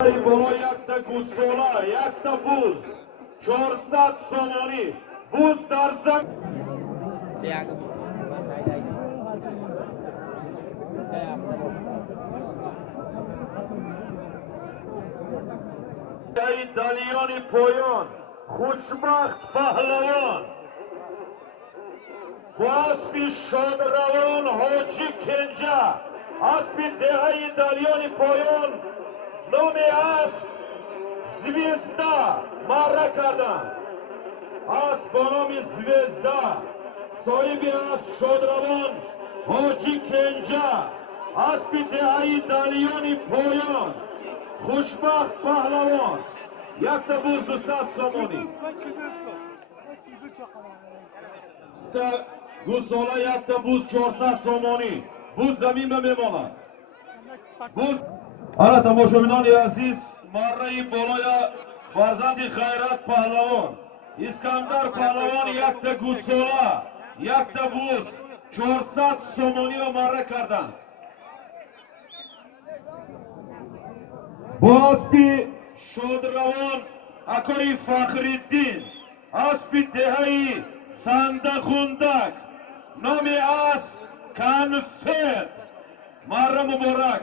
Було як-то гусола, як-то буз, 400 сомони, буз дарзак. Daliyoni poyon, خوشبخت پهلوان واسبی شادروان حاجی کنجا اسبی دهی دالیانی پایان نامی اسب زویزدا مره کردن اسب با نامی زویزدا صاحبی اسب شادروان حاجی کنجا اسبی دهی دالیانی پایان خوشبخت پهلوان یک تا بوز 200 سومونی گوسالا یک تا بوز 400 سومونی بوز زمین به میماند بوز حالا تماشابینان عزیز مره بالای فرزند خیرت پهلوان اسکندر پهلوان یک تا گوسالا یک تا بوز 400 سومونی رو مره کردند با اسبی شادروان اکای فخرالدین اسبی دهی سندخوندک نامی اسب کنفت مره مبارک